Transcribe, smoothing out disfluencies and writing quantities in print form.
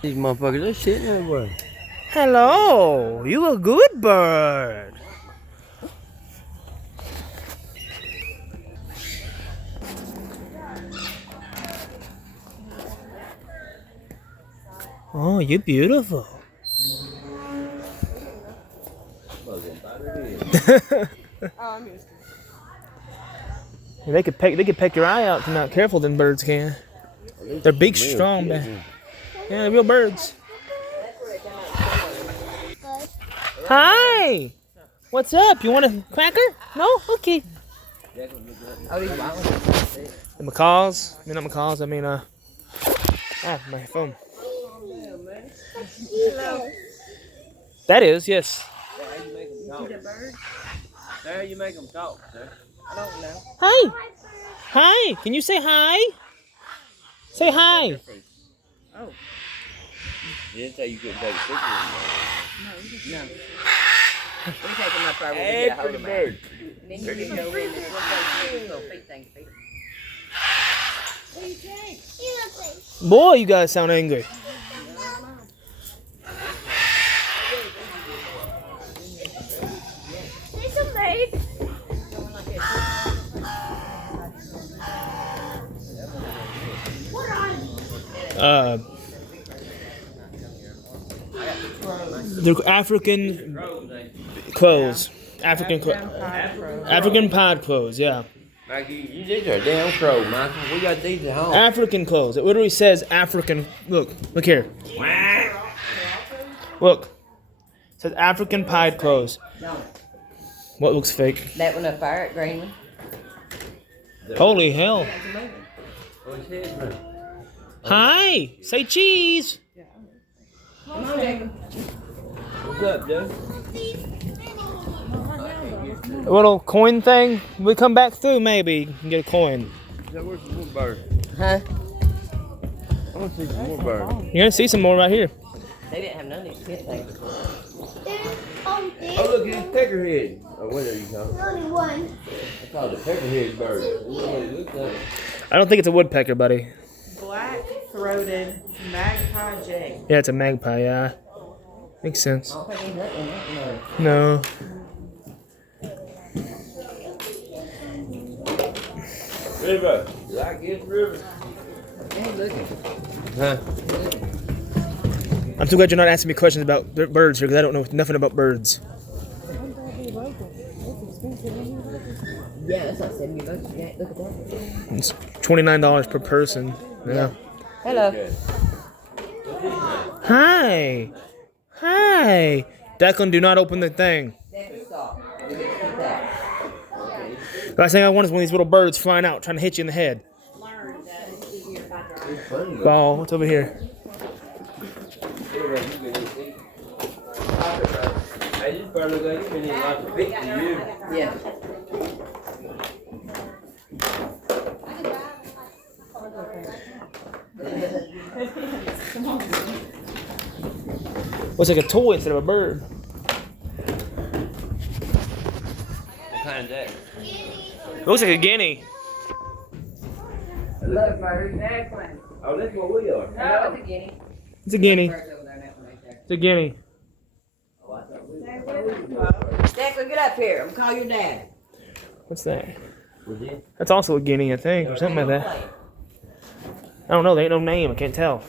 These motherfuckers, they're sitting everywhere. Hello, you a good bird. Oh, you're beautiful. They could peck your eye out if you're not careful. Them birds can. Their beaks strong, man. Yeah, they're real birds. Hi. What's up? You want a cracker? No? Okay. The macaws. I mean, not macaws. I mean, my phone. That is, yes. Sir, you make them talk, sir. I don't know. Hi. Hi. Can you say hi? Say hi. Oh. You didn't say you couldn't take a picture of them. No. We're taking my private hey, pretty bird. And then you can go in this little feet thing. Boy, you guys sound angry. They're African crows. African pod crows, yeah. You did your damn crow, Michael. We got these at home. African crows. It literally says African. Look here. Look. It says African pied crows. What looks fake? That one up there, green one. Holy hell. Hi. Say cheese. Come on, Jacob. What's up, dude? A little coin thing. We come back through, maybe you can get a coin. Where's some more birds? Huh? I want to see some more birds. You're gonna see some more right here. They didn't have none of these pit things. Oh, look, it's peckerhead. Oh, what are you calling it? Only one. I call it a peckerhead bird. That's what it looks like. I don't think it's a woodpecker, buddy. Black-throated magpie jay. Yeah, it's a magpie, yeah. Makes sense. I don't think he's nothing. No. River. You like this river? Hey, looking. Huh? I'm so glad you're not asking me questions about birds here because I don't know nothing about birds. Yeah, that's not $70. Yeah, look at that. It's $29 per person. Yeah. Hello. Hi. Hi. Declan, do not open the thing. The last thing I want is one of these little birds flying out trying to hit you in the head. Oh, what's over here? Yeah. Looks like a toy instead of a bird. What kind is that? It looks like a guinea. Look, bird. Next one. Oh, that's what we are. No, it's a guinea. It's a guinea. Bird's over there, that one right there. It's a guinea. Declan, get up here. I'm calling your dad. What's that? That's also a guinea, I think, or something like that. I don't know. There ain't no name. I can't tell.